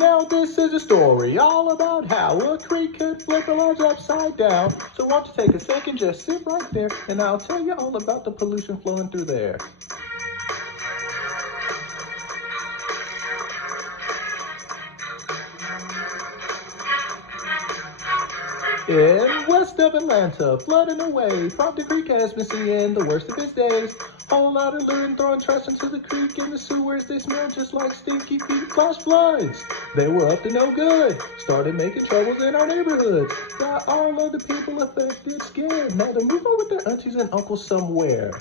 Now this is a story all about how a creek could flip a lodge upside down. So why don't you take a second, just sit right there, and I'll tell you all about the pollution flowing through there. In west of Atlanta, flooding away, Prompton Creek has been seeing the worst of its days. Whole lot of looting, throwing trash into the creek and the sewers. They smell just like stinky feet. Flash floods, they were up to no good. Started making troubles in our neighborhoods. Got all of the people affected scared. Now they're moving with their aunties and uncles somewhere.